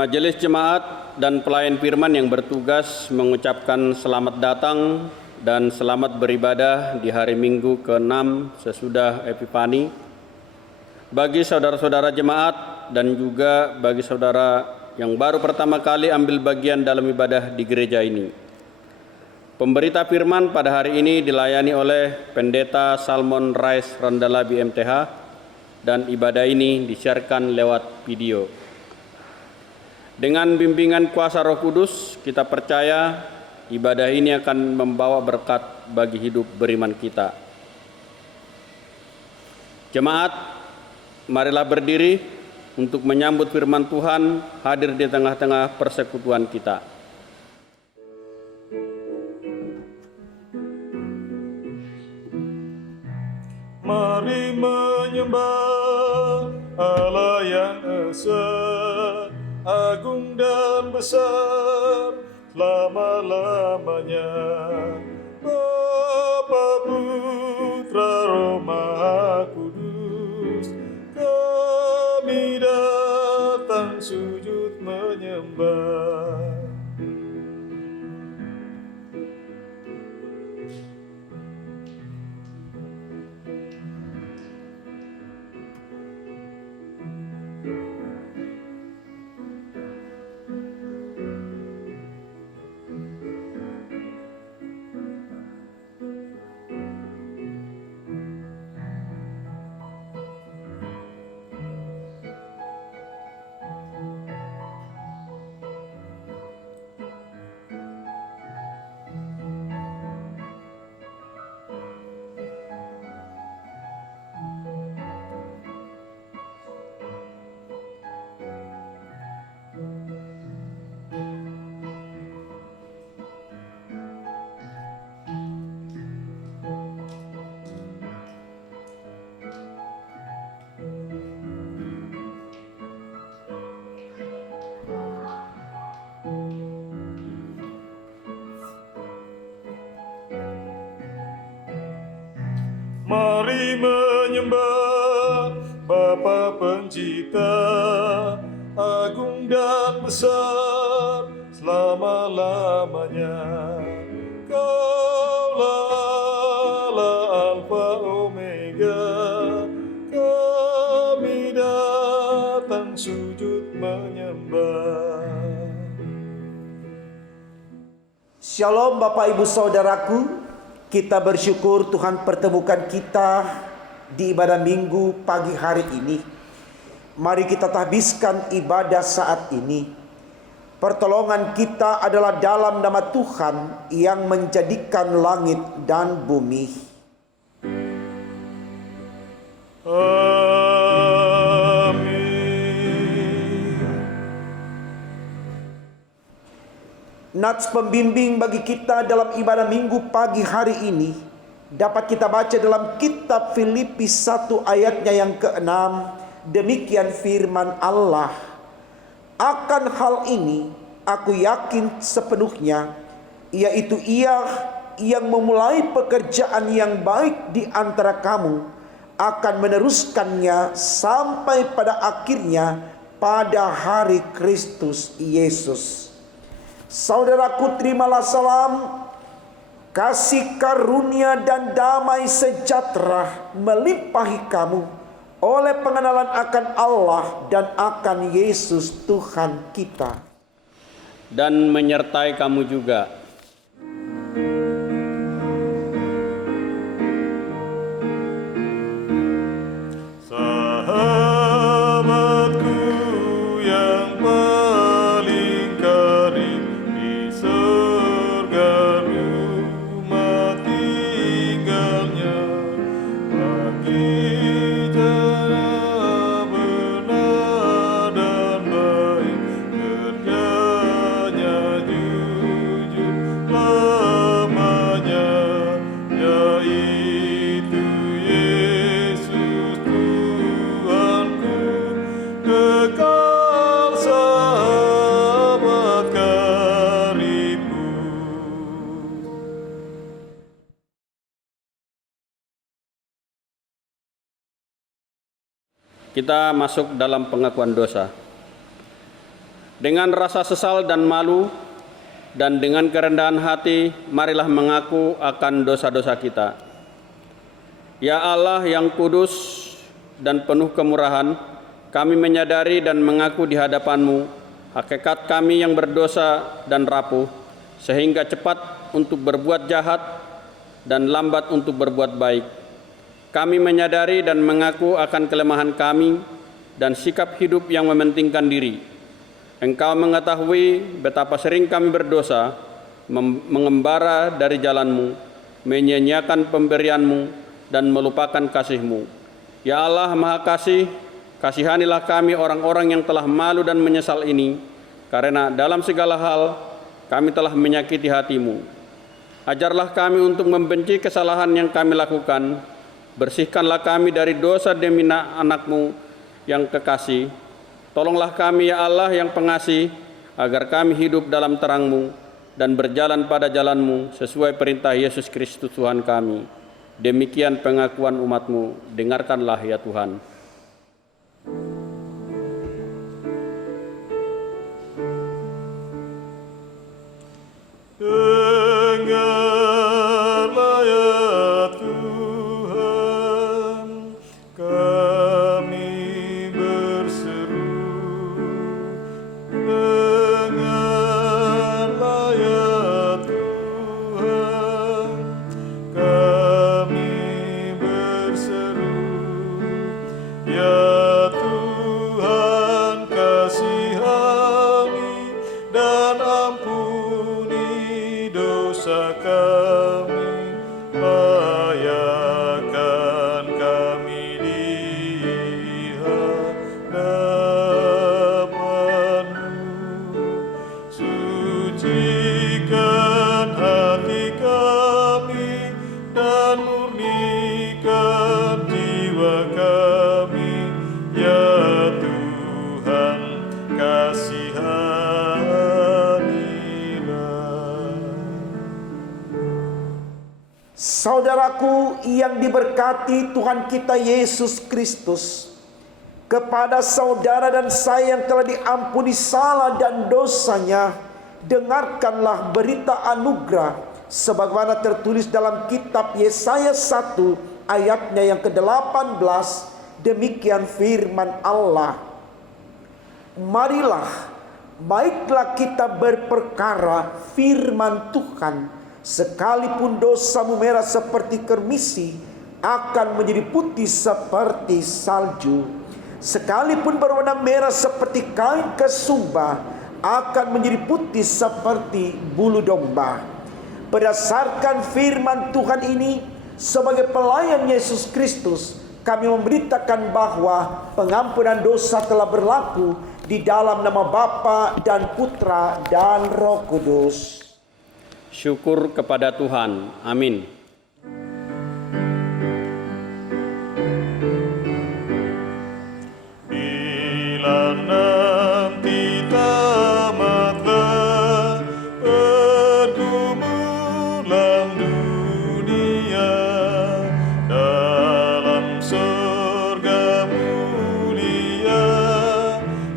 Majelis Jemaat dan pelayan firman yang bertugas mengucapkan selamat datang dan selamat beribadah di hari Minggu ke-6 sesudah Epifani. Bagi saudara-saudara jemaat dan juga bagi saudara yang baru pertama kali ambil bagian dalam ibadah di gereja ini. Pemberita firman pada hari ini dilayani oleh Pendeta Salmon Rais Randalabi MTH dan ibadah ini disiarkan lewat video. Dengan bimbingan kuasa Roh Kudus, kita percaya ibadah ini akan membawa berkat bagi hidup beriman kita. Jemaat, marilah berdiri untuk menyambut firman Tuhan hadir di tengah-tengah persekutuan kita. Mari menyembah Allah yang esa, agung dan besar selama-lamanya. Bapa, Putra, Roh Maha Kudus, kami datang sujud menyembah. Mari menyembah Bapa Pencipta, agung dan besar selama-lamanya. Kaulah Allah Alfa Omega, kami datang sujud menyembah. Shalom Bapak Ibu Saudaraku, kita bersyukur Tuhan pertemukan kita di ibadah minggu pagi hari ini. Mari kita tahbiskan ibadah saat ini. Pertolongan kita adalah dalam nama Tuhan yang menjadikan langit dan bumi. Nats pembimbing bagi kita dalam ibadah minggu pagi hari ini dapat kita baca dalam kitab Filipi 1 ayatnya yang ke-6. Demikian firman Allah, akan hal ini aku yakin sepenuhnya, yaitu Ia yang memulai pekerjaan yang baik di antara kamu akan meneruskannya sampai pada akhirnya pada hari Kristus Yesus. Saudaraku, terimalah salam, kasih karunia dan damai sejahtera melimpahi kamu oleh pengenalan akan Allah dan akan Yesus Tuhan kita. Dan menyertai kamu juga. Kita masuk dalam pengakuan dosa. Dengan rasa sesal dan malu, dan dengan kerendahan hati, marilah mengaku akan dosa-dosa kita. Ya Allah yang kudus dan penuh kemurahan, kami menyadari dan mengaku di hadapan-Mu hakikat kami yang berdosa dan rapuh, sehingga cepat untuk berbuat jahat dan lambat untuk berbuat baik. Kami menyadari dan mengaku akan kelemahan kami dan sikap hidup yang mementingkan diri. Engkau mengetahui betapa sering kami berdosa, mengembara dari jalan-Mu, menyia-nyiakan pemberian-Mu, dan melupakan kasih-Mu. Ya Allah Maha Kasih, kasihanilah kami orang-orang yang telah malu dan menyesal ini, karena dalam segala hal kami telah menyakiti hati-Mu. Ajarlah kami untuk membenci kesalahan yang kami lakukan, bersihkanlah kami dari dosa demi anak-Mu yang kekasih. Tolonglah kami ya Allah yang pengasih, agar kami hidup dalam terang-Mu dan berjalan pada jalan-Mu sesuai perintah Yesus Kristus Tuhan kami. Demikian pengakuan umat-Mu, dengarkanlah ya Tuhan. Dengarlah ya Tuhan, kami berseru. Dengarlah ya Tuhan, kami berseru. Ya Tuhan, kasihani dan ampuni dosa kami, layakan kami di hadapan-Mu. Sucikan hati kami dan murnikan jiwa kami, ya Tuhan, kasihanilah. Saudaraku yang diberkati Tuhan kita Yesus Kristus, kepada saudara dan saya yang telah diampuni salah dan dosanya, dengarkanlah berita anugerah sebagaimana tertulis dalam kitab Yesaya 1 ayatnya yang ke-18. Demikian firman Allah. Marilah, baiklah kita berperkara firman Tuhan, sekalipun dosamu merah seperti kermisi, akan menjadi putih seperti salju. Sekalipun berwarna merah seperti kain kesumba, akan menjadi putih seperti bulu domba. Berdasarkan firman Tuhan ini, sebagai pelayan Yesus Kristus, kami memberitakan bahwa pengampunan dosa telah berlaku di dalam nama Bapa dan Putra dan Roh Kudus. Syukur kepada Tuhan. Amin. Bila nanti tamatlah pergumulan dunia, dalam surga mulia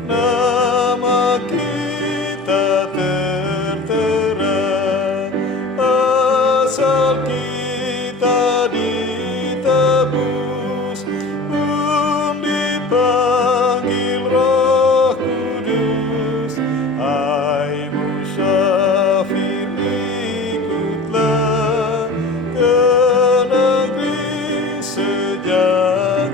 nama kita tertera, asal kita ditebus pun dipanggil Roh Kudus. Hai musafir, ikutlah ke negeri sejahtera.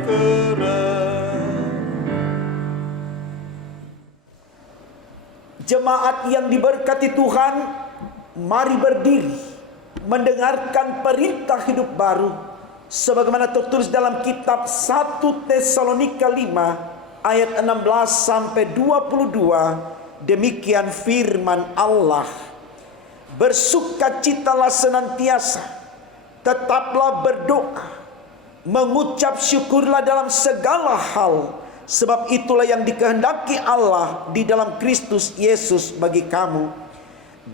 Jemaat yang diberkati Tuhan, mari berdiri mendengarkan perintah hidup baru sebagaimana tertulis dalam kitab 1 Tesalonika 5 ayat 16 sampai 22. Demikian firman Allah. Bersukacitalah senantiasa, tetaplah berdoa, mengucap syukurlah dalam segala hal, sebab itulah yang dikehendaki Allah di dalam Kristus Yesus bagi kamu.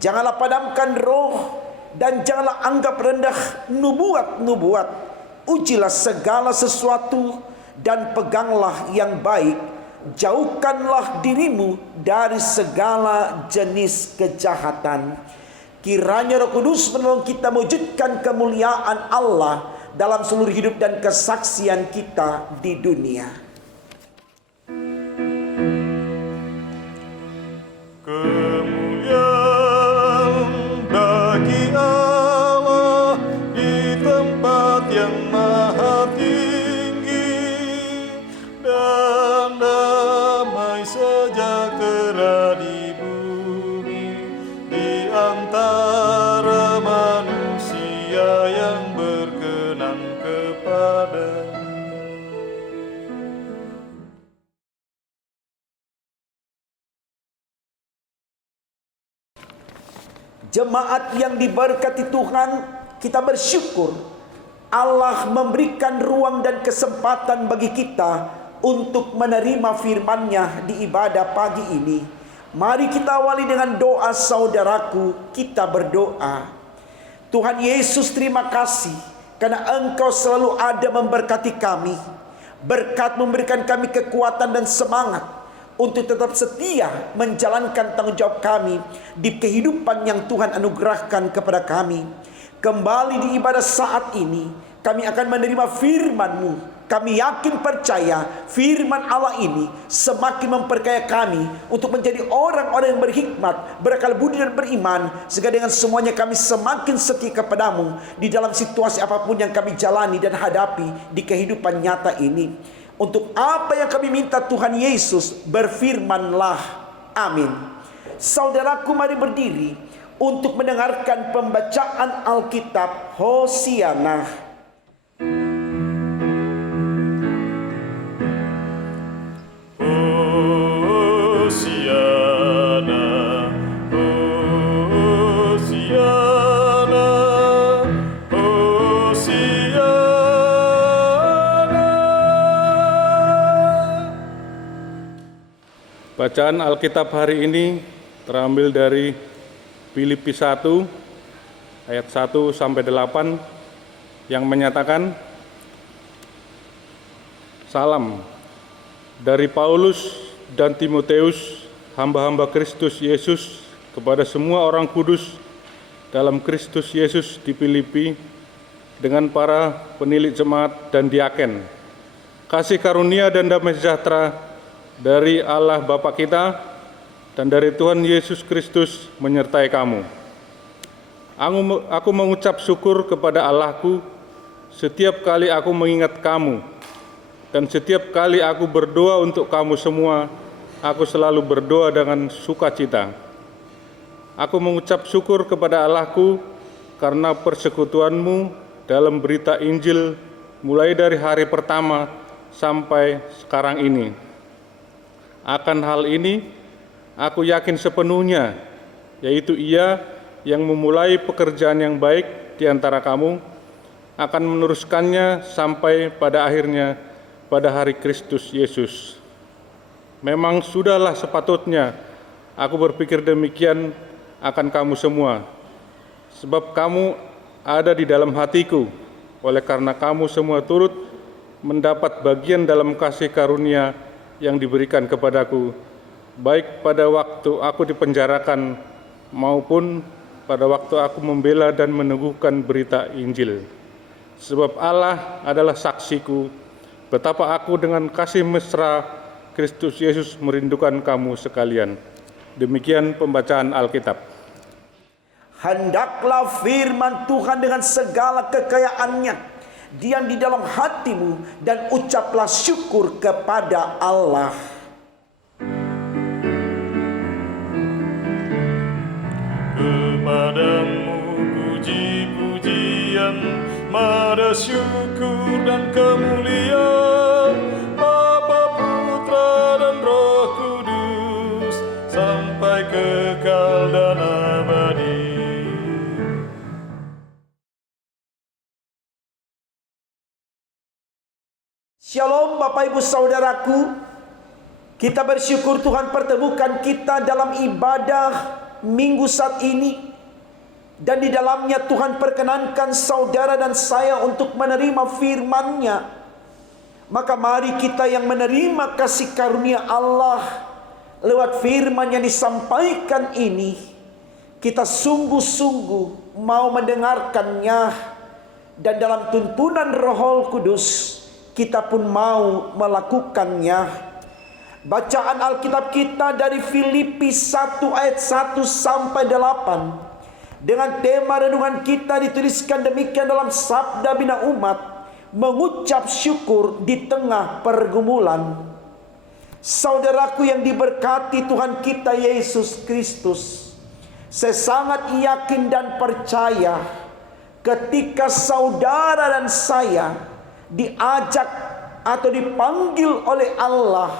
Janganlah padamkan roh dan janganlah anggap rendah nubuat-nubuat. Ujilah segala sesuatu dan peganglah yang baik. jauhkanlah dirimu dari segala jenis kejahatan. Kiranya Roh Kudus menolong kita mewujudkan kemuliaan Allah dalam seluruh hidup dan kesaksian kita di dunia. Kemuliaan bagi Allah di tempat yang maha tinggi, dan damai sejahtera di bumi di antara manusia yang berkenan kepada-Mu. Jemaat yang diberkati Tuhan, kita bersyukur Allah memberikan ruang dan kesempatan bagi kita untuk menerima firman-Nya di ibadah pagi ini. Mari kita awali dengan doa saudaraku. Kita berdoa. Tuhan Yesus, terima kasih karena Engkau selalu ada memberkati kami. Berkat memberikan kami kekuatan dan semangat untuk tetap setia menjalankan tanggung jawab kami di kehidupan yang Tuhan anugerahkan kepada kami. Kembali di ibadah saat ini, kami akan menerima firman-Mu. Kami yakin percaya firman Allah ini semakin memperkaya kami untuk menjadi orang-orang yang berhikmat, berakal budi dan beriman, sehingga dengan semuanya kami semakin setia kepadamu di dalam situasi apapun yang kami jalani dan hadapi di kehidupan nyata ini. Untuk apa yang kami minta Tuhan Yesus, berfirmanlah. Amin. Saudaraku, mari berdiri untuk mendengarkan pembacaan Alkitab Hosiana. Hosiana, Hosiana, Hosiana. Bacaan Alkitab hari ini terambil dari Filipi 1 ayat 1 sampai 8 yang menyatakan, Salam dari Paulus dan Timoteus, hamba-hamba Kristus Yesus, kepada semua orang kudus dalam Kristus Yesus di Filipi, dengan para penilik jemaat dan diaken. Kasih karunia dan damai sejahtera dari Allah Bapa kita dan dari Tuhan Yesus Kristus menyertai kamu. Aku mengucap syukur kepada Allahku setiap kali aku mengingat kamu, dan setiap kali aku berdoa untuk kamu semua, aku selalu berdoa dengan sukacita. Aku mengucap syukur kepada Allahku karena persekutuanmu dalam berita Injil mulai dari hari pertama sampai sekarang ini. Akan hal ini, aku yakin sepenuhnya, yaitu Ia yang memulai pekerjaan yang baik di antara kamu, akan meneruskannya sampai pada akhirnya pada hari Kristus Yesus. Memang sudahlah sepatutnya aku berpikir demikian akan kamu semua, sebab kamu ada di dalam hatiku, oleh karena kamu semua turut mendapat bagian dalam kasih karunia yang diberikan kepadaku, baik pada waktu aku dipenjarakan maupun pada waktu aku membela dan meneguhkan berita Injil. Sebab Allah adalah saksiku betapa aku dengan kasih mesra Kristus Yesus merindukan kamu sekalian. Demikian pembacaan Alkitab. Hendaklah firman Tuhan dengan segala kekayaannya diam di dalam hatimu, dan ucaplah syukur kepada Allah. Kepadamu puji-pujian, mada syukur dan kemuliaan, Bapa, Putra dan Roh Kudus, sampai kekal dan abadi. Shalom Bapak Ibu Saudaraku. Kita bersyukur Tuhan pertemukan kita dalam ibadah minggu saat ini, dan di dalamnya Tuhan perkenankan saudara dan saya untuk menerima firman-Nya, Maka mari kita yang menerima kasih karunia Allah lewat firman yang disampaikan ini, kita sungguh-sungguh mau mendengarkannya, dan dalam tuntunan Roh Kudus kita pun mau melakukannya. Bacaan Alkitab kita dari Filipi 1 ayat 1 sampai 8 dengan tema renungan kita dituliskan demikian dalam Sabda Bina Umat, mengucap syukur di tengah pergumulan. Saudaraku yang diberkati Tuhan kita Yesus Kristus, saya sangat yakin dan percaya ketika saudara dan saya diajak atau dipanggil oleh Allah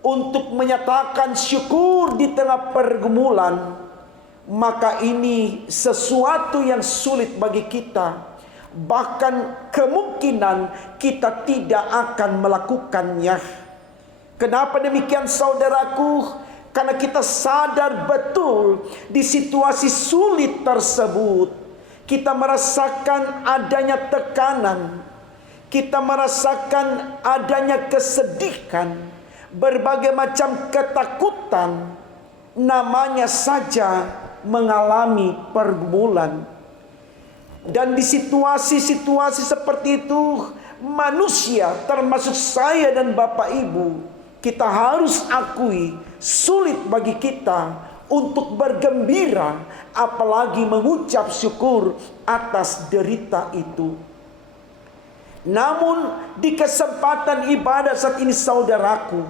untuk menyatakan syukur di tengah pergumulan, maka ini sesuatu yang sulit bagi kita. Bahkan kemungkinan kita tidak akan melakukannya. Kenapa demikian saudaraku? Karena kita sadar betul di situasi sulit tersebut kita merasakan adanya tekanan, kita merasakan adanya kesedihan, berbagai macam ketakutan, namanya saja mengalami pergumulan. Dan di situasi-situasi seperti itu, manusia termasuk saya dan Bapak Ibu, kita harus akui sulit bagi kita untuk bergembira, apalagi mengucap syukur atas derita itu. Namun di kesempatan ibadah saat ini saudaraku,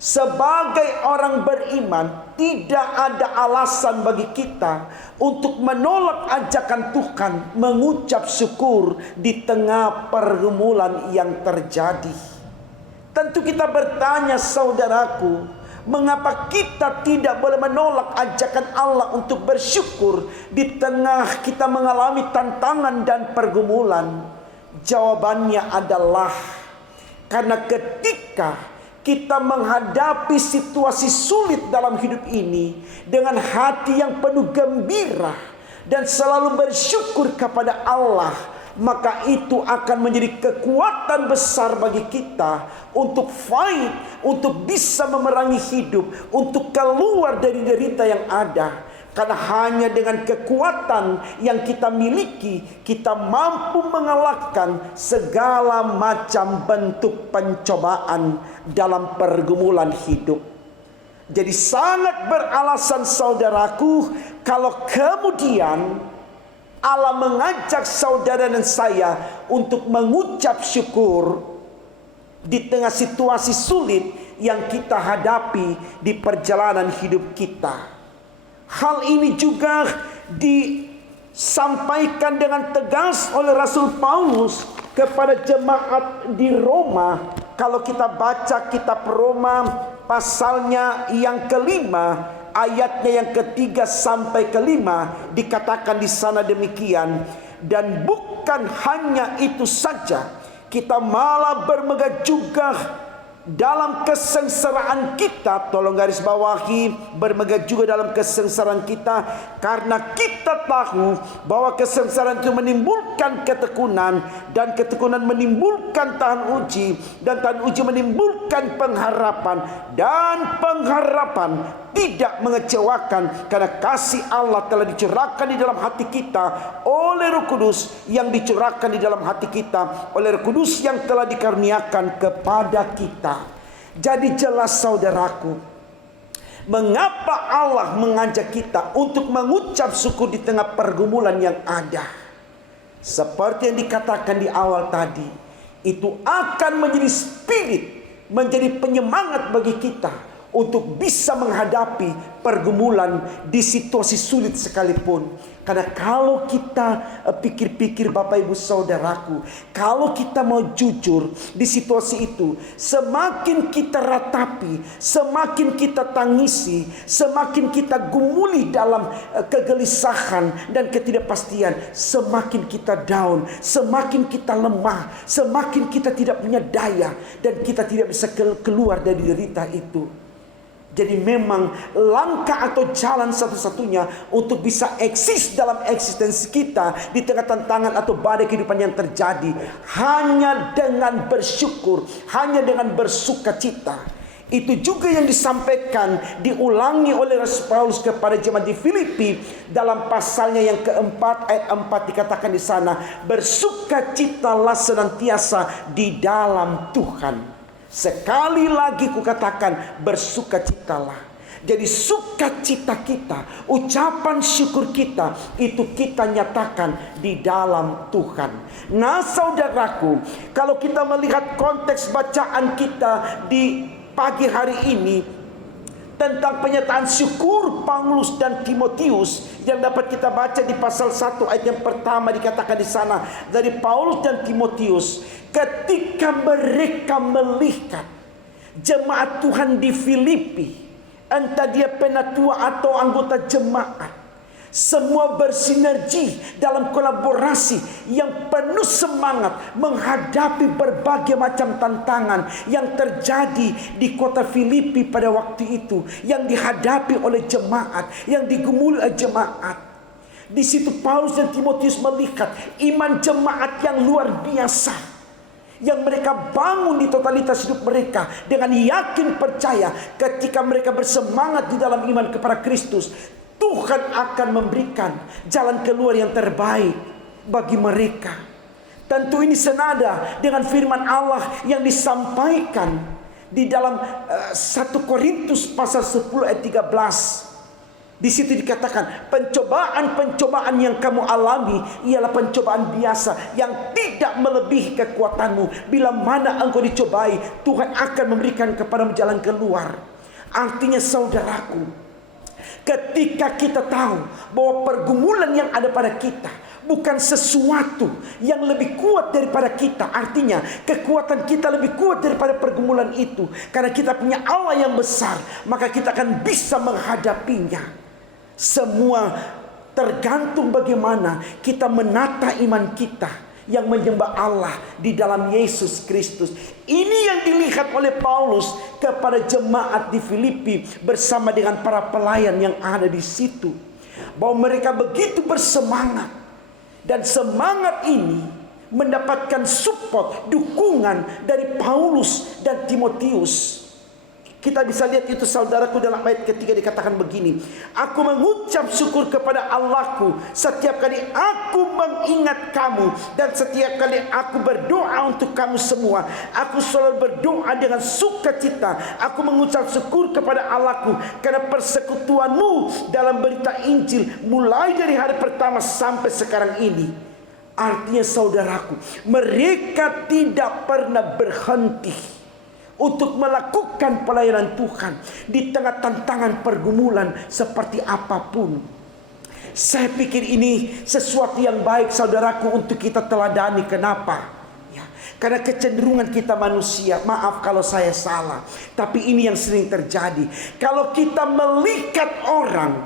sebagai orang beriman, tidak ada alasan bagi kita untuk menolak ajakan Tuhan mengucap syukur di tengah pergumulan yang terjadi. Tentu kita bertanya saudaraku, mengapa kita tidak boleh menolak ajakan Allah untuk bersyukur di tengah kita mengalami tantangan dan pergumulan? Jawabannya adalah karena ketika kita menghadapi situasi sulit dalam hidup ini dengan hati yang penuh gembira dan selalu bersyukur kepada Allah, maka itu akan menjadi kekuatan besar bagi kita untuk fight, untuk bisa memerangi hidup, untuk keluar dari derita yang ada. Karena hanya dengan kekuatan yang kita miliki, kita mampu mengalahkan segala macam bentuk pencobaan dalam pergumulan hidup. Jadi sangat beralasan saudaraku, kalau kemudian Allah mengajak saudara dan saya untuk mengucap syukur di tengah situasi sulit yang kita hadapi di perjalanan hidup kita. Hal ini juga disampaikan dengan tegas oleh Rasul Paulus kepada jemaat di Roma. Kalau kita baca kitab Roma pasalnya yang kelima, ayatnya yang ketiga sampai kelima, dikatakan di sana demikian. Dan bukan hanya itu saja, kita malah bermegah juga dalam kesengsaraan kita. Tolong garis bawahi, bermegah juga dalam kesengsaraan kita, karena kita tahu bahwa kesengsaraan itu menimbulkan ketekunan, dan ketekunan menimbulkan tahan uji, dan tahan uji menimbulkan pengharapan, dan pengharapan tidak mengecewakan, karena kasih Allah telah dicurahkan di dalam hati kita oleh Roh Kudus yang dicurahkan di dalam hati kita oleh Roh Kudus yang telah dikaruniakan kepada kita. Jadi jelas saudaraku, mengapa Allah mengajak kita untuk mengucap syukur di tengah pergumulan yang ada. Seperti yang dikatakan di awal tadi, itu akan menjadi spirit, menjadi penyemangat bagi kita untuk bisa menghadapi pergumulan di situasi sulit sekalipun. Karena kalau kita pikir-pikir Bapak Ibu Saudaraku, kalau kita mau jujur di situasi itu, semakin kita ratapi, semakin kita tangisi, semakin kita gumuli dalam kegelisahan dan ketidakpastian, semakin kita down, semakin kita lemah, semakin kita tidak punya daya, dan kita tidak bisa keluar dari derita itu. Jadi memang langkah atau jalan satu-satunya untuk bisa eksis dalam eksistensi kita di tengah tantangan atau badai kehidupan yang terjadi hanya dengan bersyukur, hanya dengan bersukacita. Itu juga yang disampaikan, diulangi oleh Rasul Paulus kepada jemaat di Filipi dalam pasalnya yang keempat ayat 4 dikatakan di sana, bersukacitalah senantiasa di dalam Tuhan. Sekali lagi kukatakan, bersukacitalah. Jadi sukacita kita, ucapan syukur kita, itu kita nyatakan di dalam Tuhan. Nah saudaraku, kalau kita melihat konteks bacaan kita di pagi hari ini tentang pernyataan syukur Paulus dan Timotius yang dapat kita baca di pasal 1 ayat yang pertama, dikatakan di sana dari Paulus dan Timotius, ketika mereka melihat jemaat Tuhan di Filipi, entah dia penatua atau anggota jemaat, semua bersinergi dalam kolaborasi yang penuh semangat menghadapi berbagai macam tantangan yang terjadi di kota Filipi pada waktu itu, yang dihadapi oleh jemaat, yang digumuli oleh jemaat. Di situ Paulus dan Timotius melihat iman jemaat yang luar biasa, yang mereka bangun di totalitas hidup mereka dengan yakin percaya ketika mereka bersemangat di dalam iman kepada Kristus, Tuhan akan memberikan jalan keluar yang terbaik bagi mereka. Tentu ini senada dengan firman Allah yang disampaikan di dalam 1 Korintus pasal 10 ayat 13. Di situ dikatakan, pencobaan-pencobaan yang kamu alami ialah pencobaan biasa yang tidak melebihi kekuatanmu. Bila mana engkau dicobai, Tuhan akan memberikan kepadamu jalan keluar. Artinya saudaraku, ketika kita tahu bahwa pergumulan yang ada pada kita bukan sesuatu yang lebih kuat daripada kita, artinya kekuatan kita lebih kuat daripada pergumulan itu, karena kita punya Allah yang besar, maka kita akan bisa menghadapinya. Semua tergantung bagaimana kita menata iman kita yang menyembah Allah di dalam Yesus Kristus. Ini yang dilihat oleh Paulus kepada jemaat di Filipi bersama dengan para pelayan yang ada di situ, bahwa mereka begitu bersemangat, dan semangat ini mendapatkan support, dukungan dari Paulus dan Timotius. Kita bisa lihat itu saudaraku dalam ayat ketiga dikatakan begini, aku mengucap syukur kepada Allahku setiap kali aku mengingat kamu, dan setiap kali aku berdoa untuk kamu semua. Aku selalu berdoa dengan sukacita. Aku mengucap syukur kepada Allahku karena persekutuanmu dalam berita Injil mulai dari hari pertama sampai sekarang ini. Artinya saudaraku, mereka tidak pernah berhenti untuk melakukan pelayanan Tuhan di tengah tantangan pergumulan seperti apapun. Saya pikir ini sesuatu yang baik saudaraku untuk kita teladani. Kenapa? Ya, karena kecenderungan kita manusia, maaf kalau saya salah, tapi ini yang sering terjadi. Kalau kita melihat orang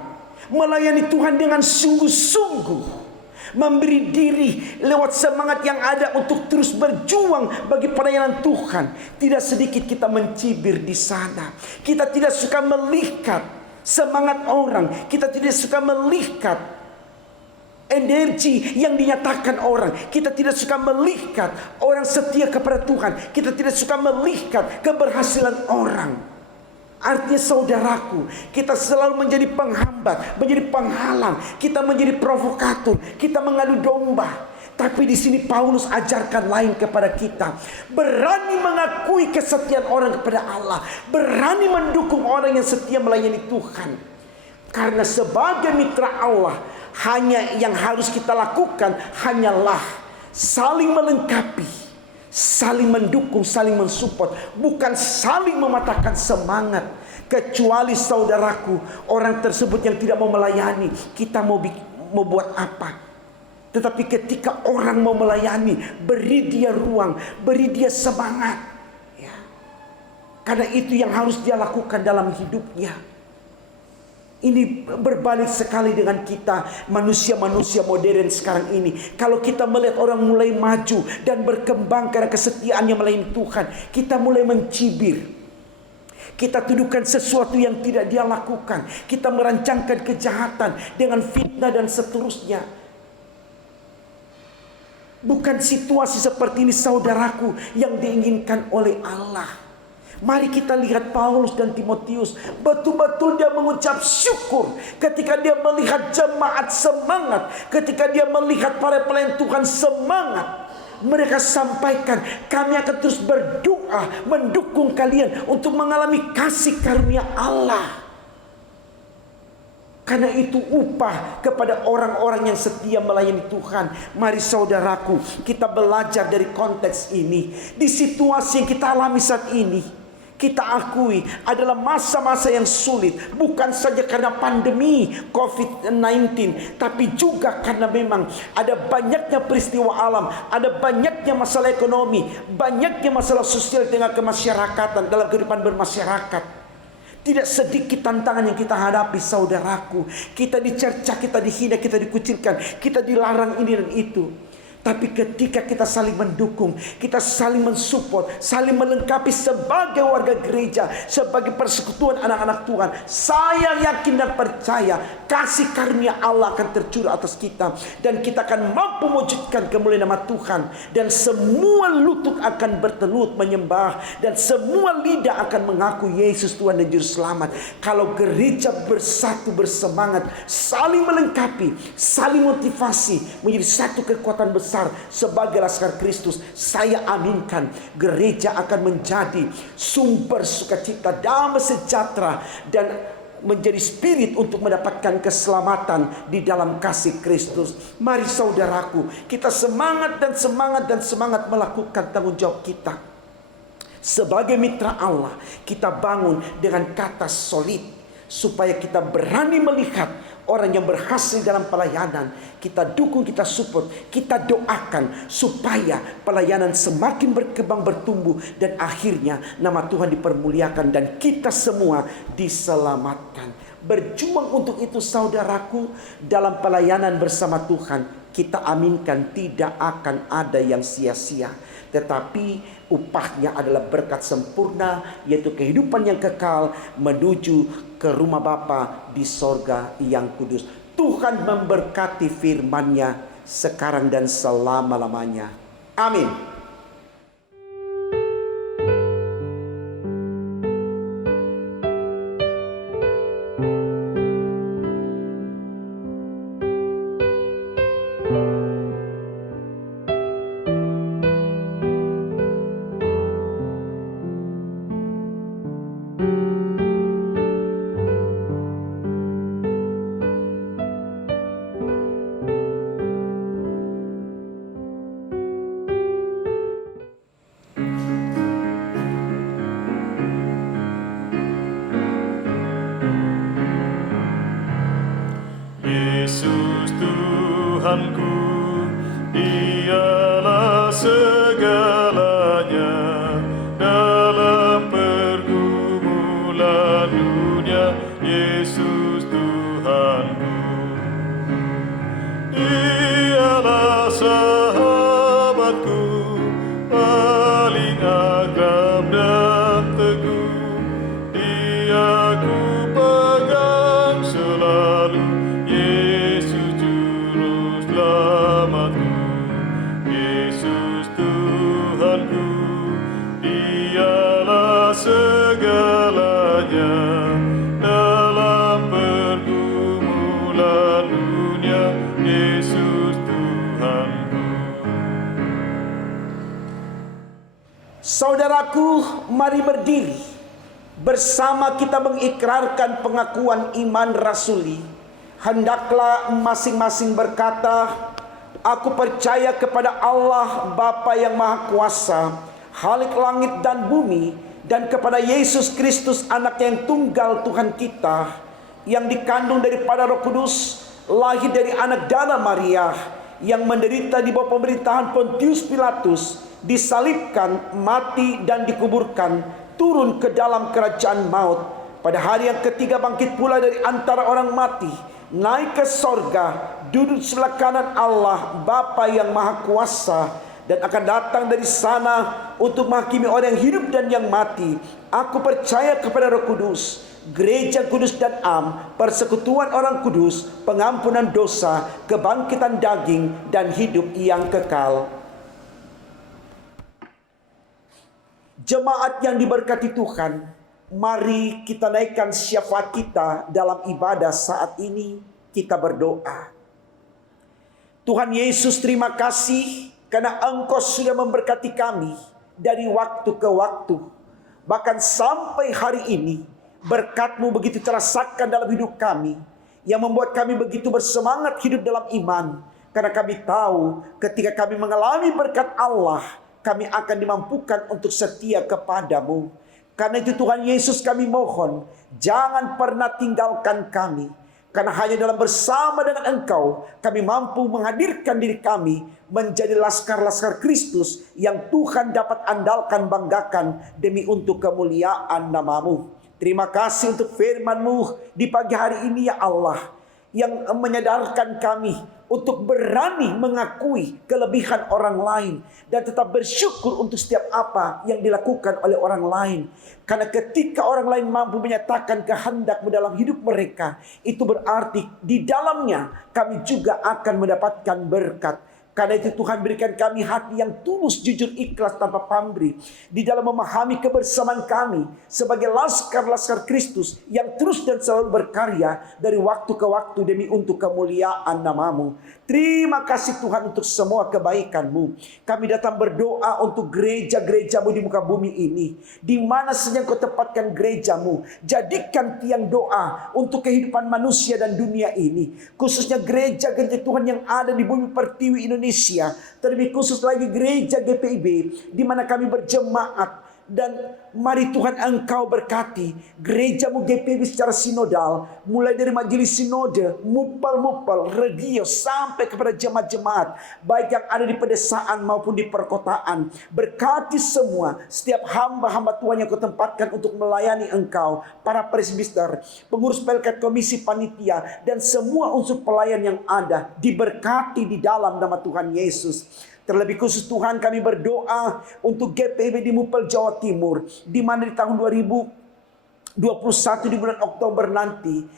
melayani Tuhan dengan sungguh-sungguh, memberi diri lewat semangat yang ada untuk terus berjuang bagi pelayanan Tuhan, tidak sedikit kita mencibir di sana. Kita tidak suka melihat semangat orang, kita tidak suka melihat energi yang dinyatakan orang, kita tidak suka melihat orang setia kepada Tuhan, kita tidak suka melihat keberhasilan orang. Artinya saudaraku, kita selalu menjadi penghambat, menjadi penghalang, kita menjadi provokator, kita mengadu domba. Tapi di sini Paulus ajarkan lain kepada kita, berani mengakui kesetiaan orang kepada Allah, berani mendukung orang yang setia melayani Tuhan. Karena sebagai mitra Allah, hanya yang harus kita lakukan hanyalah saling melengkapi, saling mendukung, saling mensupport, bukan saling mematahkan semangat. Kecuali saudaraku, orang tersebut yang tidak mau melayani, kita mau buat apa? Tetapi ketika orang mau melayani, beri dia ruang, beri dia semangat, ya. Karena itu yang harus dia lakukan dalam hidupnya. Ini berbalik sekali dengan kita manusia-manusia modern sekarang ini. Kalau kita melihat orang mulai maju dan berkembang karena kesetiaannya melayani Tuhan, kita mulai mencibir. Kita tuduhkan sesuatu yang tidak dia lakukan. Kita merancangkan kejahatan dengan fitnah dan seterusnya. Bukan situasi seperti ini saudaraku yang diinginkan oleh Allah. Mari kita lihat Paulus dan Timotius. Betul-betul dia mengucap syukur ketika dia melihat jemaat semangat. Ketika dia melihat para pelayan Tuhan semangat. Mereka sampaikan, kami akan terus berdoa mendukung kalian untuk mengalami kasih karunia Allah. Karena itu upah kepada orang-orang yang setia melayani Tuhan. Mari saudaraku, kita belajar dari konteks ini. Di situasi yang kita alami saat ini, kita akui adalah masa-masa yang sulit. Bukan saja karena pandemi COVID-19, tapi juga karena memang ada banyaknya peristiwa alam, ada banyaknya masalah ekonomi, banyaknya masalah sosial di tengah kemasyarakatan, dalam kehidupan bermasyarakat. Tidak sedikit tantangan yang kita hadapi saudaraku. Kita dicerca, kita dihina, kita dikucilkan, kita dilarang ini dan itu. Tapi ketika kita saling mendukung, kita saling mensupport, saling melengkapi sebagai warga gereja, sebagai persekutuan anak-anak Tuhan, saya yakin dan percaya kasih karunia Allah akan tercurah atas kita, dan kita akan mampu mewujudkan kemuliaan nama Tuhan, dan semua lutut akan bertelut menyembah, dan semua lidah akan mengaku Yesus Tuhan dan Juru Selamat. Kalau gereja bersatu, bersemangat, saling melengkapi, saling motivasi, menjadi satu kekuatan besar sebagai laskar Kristus, saya aminkan gereja akan menjadi sumber sukacita, damai sejahtera, dan menjadi spirit untuk mendapatkan keselamatan di dalam kasih Kristus. Mari saudaraku, kita semangat melakukan tanggung jawab kita sebagai mitra Allah. Kita bangun dengan kata solid, supaya kita berani melihat orang yang berhasil dalam pelayanan. Kita dukung, kita support, kita doakan supaya pelayanan semakin berkembang, bertumbuh, dan akhirnya nama Tuhan dipermuliakan dan kita semua diselamatkan. Berjuang untuk itu saudaraku, dalam pelayanan bersama Tuhan. Kita aminkan tidak akan ada yang sia-sia, tetapi upahnya adalah berkat sempurna, yaitu kehidupan yang kekal menuju ke rumah Bapa di sorga yang kudus. Tuhan memberkati firman-Nya sekarang dan selama-lamanya. Amin. Yesus Tuhanku, Dialah segalanya dalam pergumulan dunia. Yesus Tuhanku, Dialah sahabatku, paling akrab dan teguh. Dia ku pegang selalu, Yesus Juru Selamatku. Yesus Tuhanku, Dialah segalanya dalam pergumulan dunia. Yesus Tuhanku. Saudaraku, mari berdiri bersama kita mengikrarkan pengakuan iman rasuli. Hendaklah masing-masing berkata, aku percaya kepada Allah Bapa yang Maha Kuasa, Khalik langit dan bumi, dan kepada Yesus Kristus anak yang tunggal Tuhan kita, yang dikandung daripada Roh Kudus, lahir dari anak darah Maria, yang menderita di bawah pemerintahan Pontius Pilatus, disalibkan, mati dan dikuburkan, turun ke dalam kerajaan maut, pada hari yang ketiga bangkit pula dari antara orang mati, naik ke sorga, duduk sebelah kanan Allah Bapa yang Maha Kuasa, dan akan datang dari sana untuk menghakimi orang yang hidup dan yang mati. Aku percaya kepada Roh Kudus, gereja kudus dan am, persekutuan orang kudus, pengampunan dosa, kebangkitan daging, dan hidup yang kekal. Jemaat yang diberkati Tuhan, mari kita naikkan syafaat kita dalam ibadah saat ini. Kita berdoa. Tuhan Yesus, terima kasih karena Engkau sudah memberkati kami dari waktu ke waktu. Bahkan sampai hari ini, berkat-Mu begitu terasakan dalam hidup kami, yang membuat kami begitu bersemangat hidup dalam iman. Karena kami tahu ketika kami mengalami berkat Allah, kami akan dimampukan untuk setia kepadamu. Karena itu Tuhan Yesus, kami mohon, jangan pernah tinggalkan kami. Karena hanya dalam bersama dengan Engkau, kami mampu menghadirkan diri kami menjadi laskar-laskar Kristus yang Tuhan dapat andalkan, banggakan demi untuk kemuliaan nama-Mu. Terima kasih untuk firman-Mu di pagi hari ini ya Allah, yang menyadarkan kami untuk berani mengakui kelebihan orang lain dan tetap bersyukur untuk setiap apa yang dilakukan oleh orang lain. Karena ketika orang lain mampu menyatakan kehendak-Mu dalam hidup mereka, itu berarti di dalamnya kami juga akan mendapatkan berkat. Karena itu Tuhan, berikan kami hati yang tulus, jujur, ikhlas, tanpa pamrih di dalam memahami kebersamaan kami sebagai laskar-laskar Kristus yang terus dan selalu berkarya dari waktu ke waktu demi untuk kemuliaan nama-Mu. Terima kasih Tuhan untuk semua kebaikan-Mu. Kami datang berdoa untuk gereja-gereja-Mu di muka bumi ini. Di mana saja Engkau tempatkan gereja-Mu, jadikan tiang doa untuk kehidupan manusia dan dunia ini. Khususnya gereja-gereja Tuhan yang ada di bumi pertiwi Indonesia. Terlebih khusus lagi gereja GPIB, di mana kami berjemaat. Dan mari Tuhan Engkau berkati gereja-Mu GPIB secara sinodal, mulai dari majelis sinode, mupal-mupal, regio, sampai kepada jemaat-jemaat baik yang ada di pedesaan maupun di perkotaan. Berkati semua setiap hamba-hamba Tuhan yang Kau tempatkan untuk melayani Engkau, para presbiter, pengurus pelkat, komisi, panitia, dan semua unsur pelayan yang ada, diberkati di dalam nama Tuhan Yesus. Terlebih khusus Tuhan, kami berdoa untuk GPIB di Mupel, Jawa Timur, di mana di tahun 2021 di bulan Oktober nanti,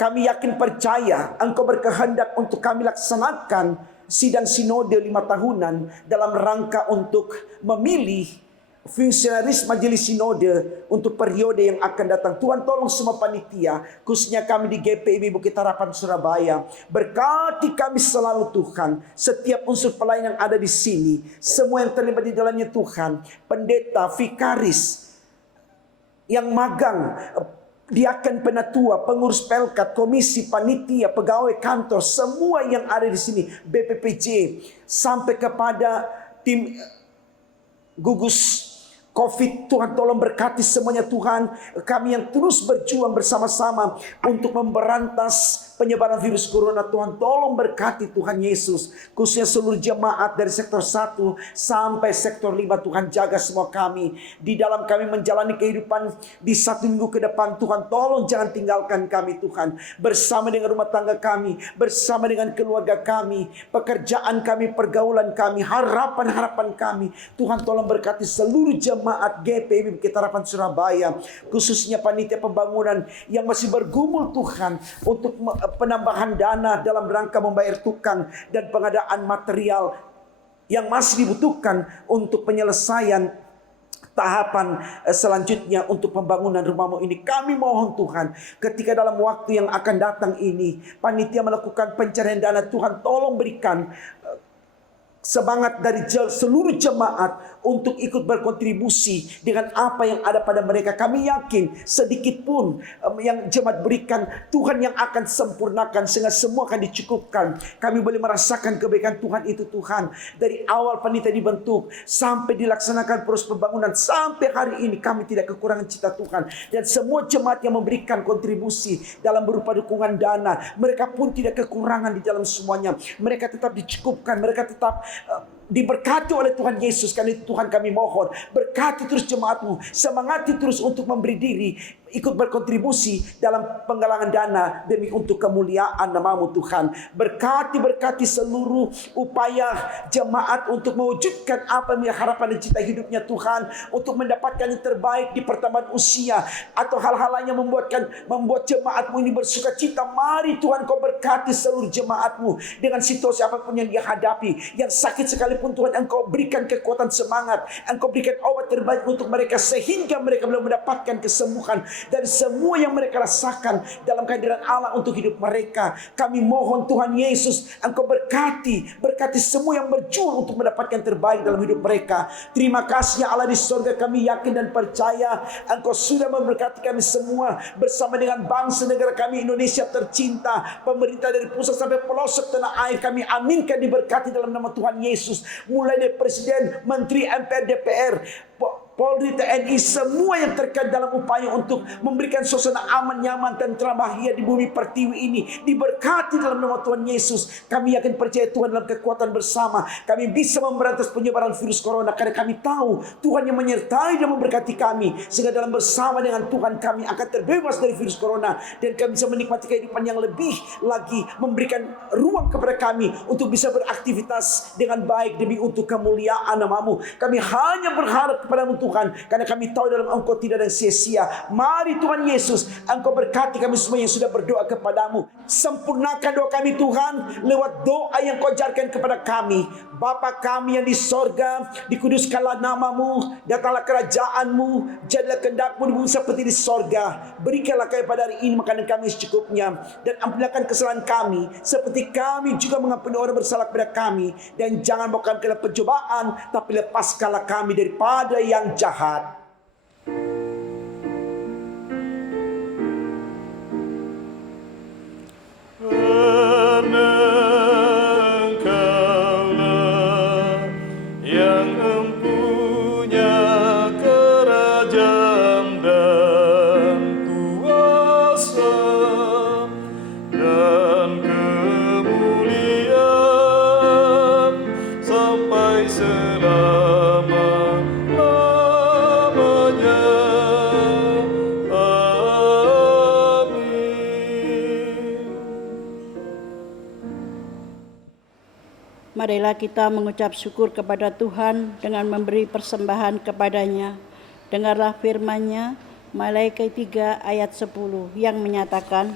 kami yakin percaya Engkau berkehendak untuk kami laksanakan sidang sinode 5 tahunan dalam rangka untuk memilih fungsionaris majelis sinode untuk periode yang akan datang. Tuhan tolong semua panitia, khususnya kami di GPIB Bukit Harapan Surabaya. Berkati kami selalu Tuhan, setiap unsur pelayan yang ada di sini, semua yang terlibat di dalamnya Tuhan, pendeta, vikaris, yang magang, diaken, penatua, pengurus pelkat, komisi, panitia, pegawai kantor, semua yang ada di sini, BPPJ, sampai kepada tim gugus COVID. Tuhan tolong berkati semuanya Tuhan. Kami yang terus berjuang bersama-sama untuk memberantas penyebaran virus corona, Tuhan tolong berkati Tuhan Yesus. Khususnya seluruh jemaat dari sektor 1 sampai sektor 5, Tuhan jaga semua kami. Di dalam kami menjalani kehidupan di 1 minggu ke depan, Tuhan tolong jangan tinggalkan kami Tuhan. Bersama dengan rumah tangga kami, bersama dengan keluarga kami, pekerjaan kami, pergaulan kami, harapan-harapan kami. Tuhan tolong berkati seluruh jemaat GPIB Bukit Harapan Surabaya, khususnya panitia pembangunan yang masih bergumul Tuhan untuk penambahan dana dalam rangka membayar tukang dan pengadaan material yang masih dibutuhkan untuk penyelesaian tahapan selanjutnya untuk pembangunan rumah-Mu ini. Kami mohon Tuhan, ketika dalam waktu yang akan datang ini panitia melakukan pencarian dana, Tuhan tolong berikan semangat dari seluruh jemaat untuk ikut berkontribusi dengan apa yang ada pada mereka. Kami yakin sedikit pun yang jemaat berikan, Tuhan yang akan sempurnakan sehingga semua akan dicukupkan. Kami boleh merasakan kebaikan Tuhan itu Tuhan. Dari awal panitia dibentuk sampai dilaksanakan proses pembangunan sampai hari ini, kami tidak kekurangan cita Tuhan. Dan semua jemaat yang memberikan kontribusi dalam berupa dukungan dana, mereka pun tidak kekurangan di dalam semuanya. Mereka tetap dicukupkan, mereka tetap diberkati oleh Tuhan Yesus. Karena itu Tuhan kami mohon, berkati terus jemaat-Mu, semangati terus untuk memberi diri, ikut berkontribusi dalam penggalangan dana demi untuk kemuliaan nama-Mu Tuhan. Berkati seluruh upaya jemaat untuk mewujudkan apa yang harapan dan cita hidupnya Tuhan, untuk mendapatkan yang terbaik di pertambahan usia atau hal-hal lain yang membuat jemaat-Mu ini bersuka cita. Mari Tuhan Kau berkati seluruh jemaat-Mu dengan situasi apapun yang dia hadapi. Yang sakit sekalipun Tuhan, Engkau berikan kekuatan semangat, Engkau berikan obat terbaik untuk mereka sehingga mereka belum mendapatkan kesembuhan dan semua yang mereka rasakan dalam kehadiran Allah untuk hidup mereka. Kami mohon Tuhan Yesus, Engkau berkati semua yang berjuang untuk mendapatkan terbaik dalam hidup mereka. Terima kasih ya Allah di surga, kami yakin dan percaya Engkau sudah memberkati kami semua bersama dengan bangsa negara kami Indonesia tercinta, pemerintah dari pusat sampai pelosok tanah air. Kami aminkan diberkati dalam nama Tuhan Yesus, mulai dari Presiden, Menteri, MPR, DPR, Polri, TNI, semua yang terkait dalam upaya untuk memberikan suasana aman, nyaman, dan bahagia di bumi pertiwi ini. Diberkati dalam nama Tuhan Yesus. Kami yakin percaya Tuhan dalam kekuatan bersama kami bisa memberantas penyebaran virus corona, karena kami tahu Tuhan yang menyertai dan memberkati kami, sehingga dalam bersama dengan Tuhan kami akan terbebas dari virus corona, dan kami bisa menikmati kehidupan yang lebih lagi, memberikan ruang kepada kami untuk bisa beraktivitas dengan baik demi untuk kemuliaan nama-Mu. Kami hanya berharap kepada-Mu Tuhan, karena kami tahu dalam Engkau tidak ada sia-sia. Mari Tuhan Yesus, Engkau berkati kami semua yang sudah berdoa kepada-Mu. Sempurnakan doa kami Tuhan lewat doa yang Kau ajarkan kepada kami. Bapa kami yang di sorga, dikuduskanlah nama-Mu, datanglah kerajaan-Mu, jadilah kehendak-Mu di bumi seperti di sorga. Berikanlah kami pada hari ini makanan kami secukupnya, dan ampunilah kesalahan kami seperti kami juga mengampuni orang bersalah kepada kami, dan jangan bawa kami ke dalam pencobaan, tapi lepaskanlah kami daripada yang jahat. Karena Engkaulah yang mempunyai kerajaan dan kuasa dan kemuliaan sampai selama-lamanya. Marilah kita mengucap syukur kepada Tuhan dengan memberi persembahan kepadanya. Dengarlah firman-Nya, Malaiki 3 ayat 10 yang menyatakan,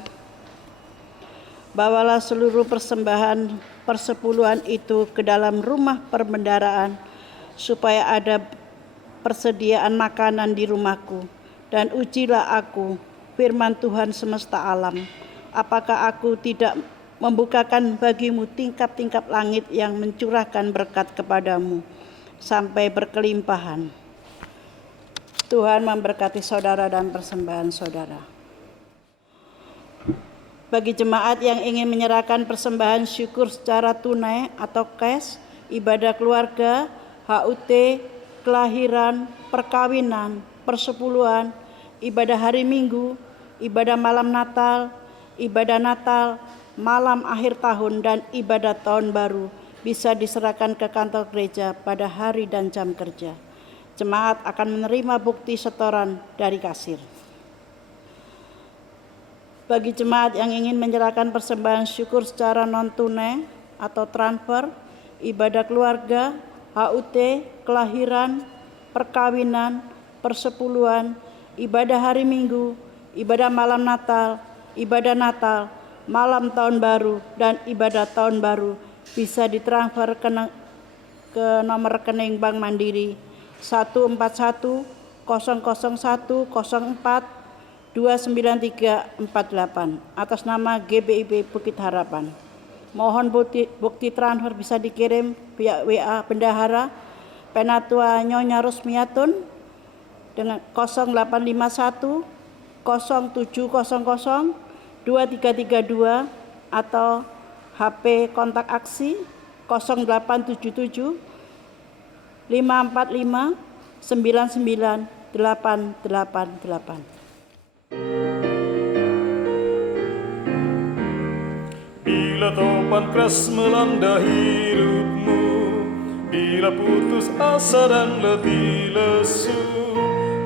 bawalah seluruh persembahan persepuluhan itu ke dalam rumah perbendaharaan, supaya ada persediaan makanan di rumahku. Dan ujilah aku, firman Tuhan semesta alam, apakah aku tidak membukakan bagimu tingkap-tingkap langit yang mencurahkan berkat kepadamu sampai berkelimpahan. Tuhan memberkati saudara dan persembahan saudara. Bagi jemaat yang ingin menyerahkan persembahan syukur secara tunai atau cash, ibadah keluarga, HUT, kelahiran, perkawinan, persepuluhan, ibadah hari Minggu, ibadah malam Natal, ibadah Natal, malam akhir tahun, dan ibadah tahun baru bisa diserahkan ke kantor gereja pada hari dan jam kerja. Jemaat akan menerima bukti setoran dari kasir. Bagi jemaat yang ingin menyerahkan persembahan syukur secara non-tunai atau transfer, ibadah keluarga, HUT, kelahiran, perkawinan, persepuluhan, ibadah hari Minggu, ibadah malam Natal, ibadah Natal, malam tahun baru, dan ibadah tahun baru bisa ditransfer ke nomor rekening Bank Mandiri 141 001 04 29348 atas nama GBIB Bukit Harapan. Mohon bukti transfer bisa dikirim via WA Bendahara Penatua Nyonya Rusmiatun dengan 0851 0700 2332 atau HP kontak aksi 0877 545 99888. Bila topan keras melanda hidupmu, Bila putus asa dan letih lesu,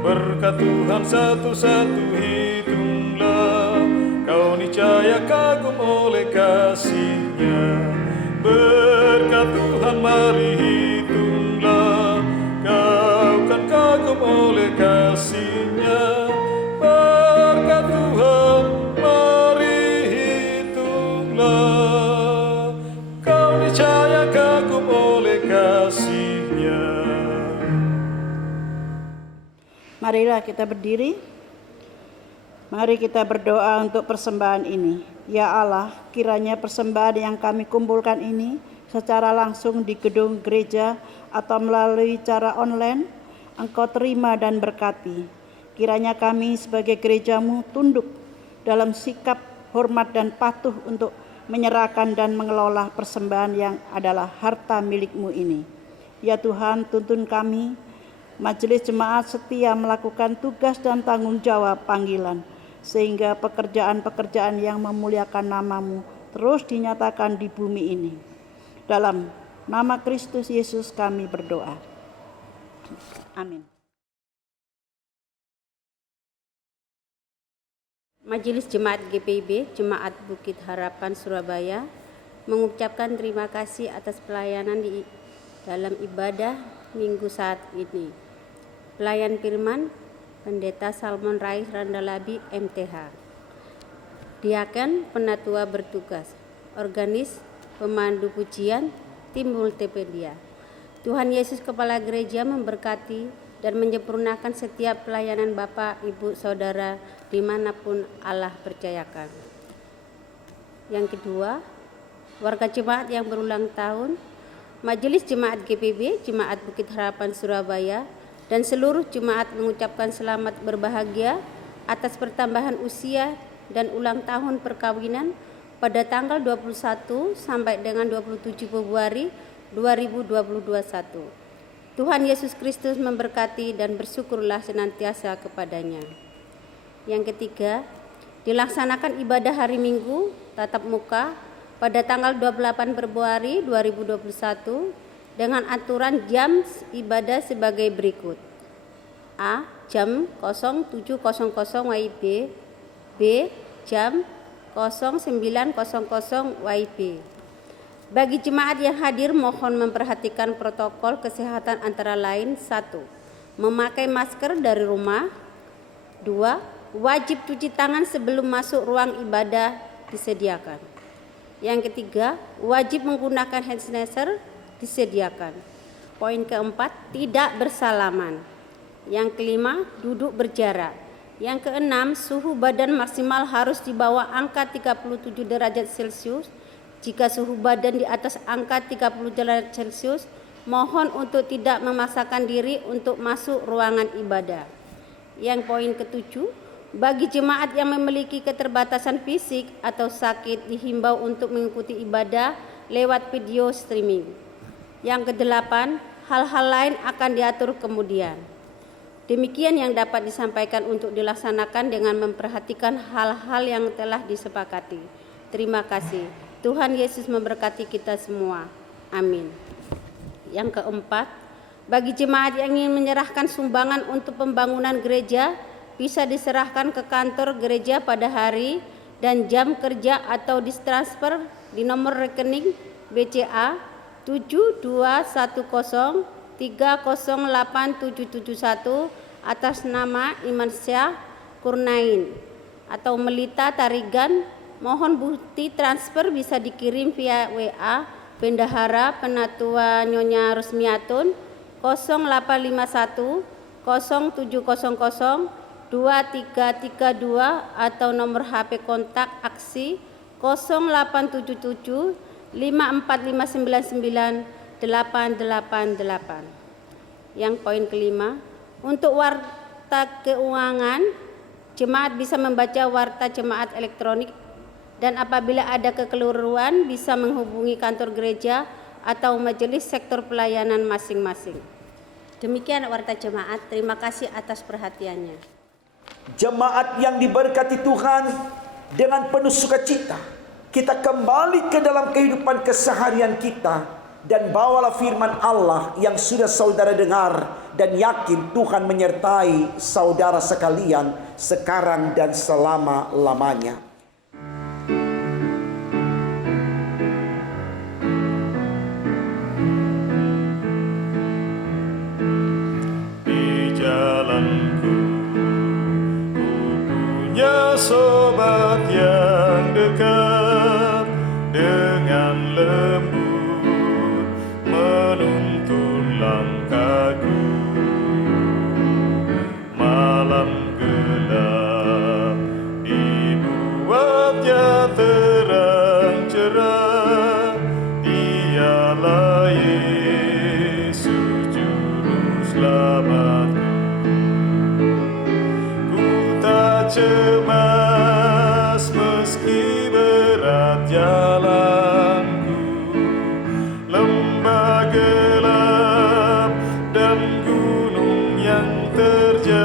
berkat Tuhan satu-satu hitunglah, kau niscaya kagum oleh kasih-Nya. Berkat Tuhan mari hitunglah, kau kan kagum oleh kasih-Nya. Berkat Tuhan mari hitunglah, kau niscaya kagum oleh kasih-Nya. Marilah kita berdiri. Mari kita berdoa untuk persembahan ini. Ya Allah, kiranya persembahan yang kami kumpulkan ini secara langsung di gedung gereja atau melalui cara online, Engkau terima dan berkati. Kiranya kami sebagai gereja-Mu tunduk dalam sikap hormat dan patuh untuk menyerahkan dan mengelola persembahan yang adalah harta milik-Mu ini. Ya Tuhan, tuntun kami, Majelis Jemaat setia melakukan tugas dan tanggung jawab panggilan, sehingga pekerjaan-pekerjaan yang memuliakan nama-Mu terus dinyatakan di bumi ini. Dalam nama Kristus Yesus kami berdoa. Amin. Majelis Jemaat GPIB, Jemaat Bukit Harapan Surabaya, mengucapkan terima kasih atas pelayanan di dalam ibadah minggu saat ini. Pelayan firman, Pendeta Salmon Rais Randalabi MTH. Diaken Penatua bertugas, Organis Pemandu Pujian, Tim Multimedia. Tuhan Yesus Kepala Gereja memberkati dan menyempurnakan setiap pelayanan Bapak, Ibu, Saudara dimanapun Allah percayakan. Yang kedua, warga jemaat yang berulang tahun, Majelis Jemaat GPIB, Jemaat Bukit Harapan Surabaya, dan seluruh jemaat mengucapkan selamat berbahagia atas pertambahan usia dan ulang tahun perkawinan pada tanggal 21 sampai dengan 27 Februari 2021. Tuhan Yesus Kristus memberkati dan bersyukurlah senantiasa kepadanya. Yang ketiga, dilaksanakan ibadah hari Minggu tatap muka pada tanggal 28 Februari 2021 dengan aturan jam ibadah sebagai berikut. A. Jam 07.00 WIB. B. Jam 09.00 WIB. Bagi jemaat yang hadir mohon memperhatikan protokol kesehatan antara lain 1. Memakai masker dari rumah. 2. Wajib cuci tangan sebelum masuk ruang ibadah disediakan. Yang ketiga, wajib menggunakan hand sanitizer disediakan. Poin keempat, tidak bersalaman. Yang kelima, duduk berjarak. Yang keenam, suhu badan maksimal harus di bawah angka 37 derajat Celcius. Jika suhu badan di atas angka 30 derajat Celcius, mohon untuk tidak memaksakan diri untuk masuk ruangan ibadah. Yang poin ketujuh, bagi jemaat yang memiliki keterbatasan fisik atau sakit dihimbau untuk mengikuti ibadah lewat video streaming. Yang kedelapan, hal-hal lain akan diatur kemudian. Demikian yang dapat disampaikan untuk dilaksanakan dengan memperhatikan hal-hal yang telah disepakati. Terima kasih. Tuhan Yesus memberkati kita semua. Amin. Yang keempat, bagi jemaat yang ingin menyerahkan sumbangan untuk pembangunan gereja, bisa diserahkan ke kantor gereja pada hari dan jam kerja atau ditransfer di nomor rekening BCA 7210308771 atas nama Imansyah Kurnain atau Melita Tarigan. Mohon bukti transfer bisa dikirim via WA Bendahara Penatua Nyonya Rusmiatun 0851 0700 2332 atau nomor HP kontak Aksi 0877 54599 888. Yang poin kelima, untuk warta keuangan, jemaat bisa membaca warta jemaat elektronik dan apabila ada kekeliruan bisa menghubungi kantor gereja atau majelis sektor pelayanan masing-masing. Demikian warta jemaat, terima kasih atas perhatiannya. Jemaat yang diberkati Tuhan, dengan penuh sukacita kita kembali ke dalam kehidupan keseharian kita dan bawalah firman Allah yang sudah saudara dengar dan yakin Tuhan menyertai saudara sekalian sekarang dan selama-lamanya. Di jalanku ku punya sobat yang dekat, dengan lembut menuntun langkahku. Malam gelap dibuatnya terang cerah, dialah Yesus juru selamatku. Ku tak cemas meski berat jalanku, lembah gelap dan gunung yang terjal,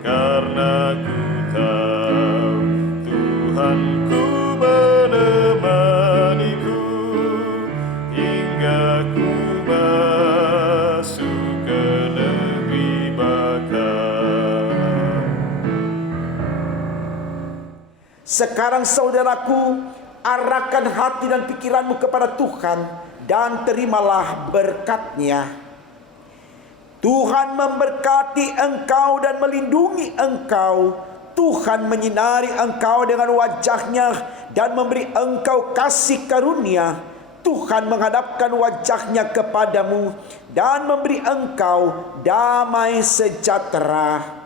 karena ku tahu Tuhanku menemaniku hingga ku masuk ke negeri bakar. Sekarang saudaraku, arahkan hati dan pikiranmu kepada Tuhan dan terimalah berkat-Nya. Tuhan memberkati engkau dan melindungi engkau. Tuhan menyinari engkau dengan wajah-Nya dan memberi engkau kasih karunia. Tuhan menghadapkan wajah-Nya kepadamu dan memberi engkau damai sejahtera.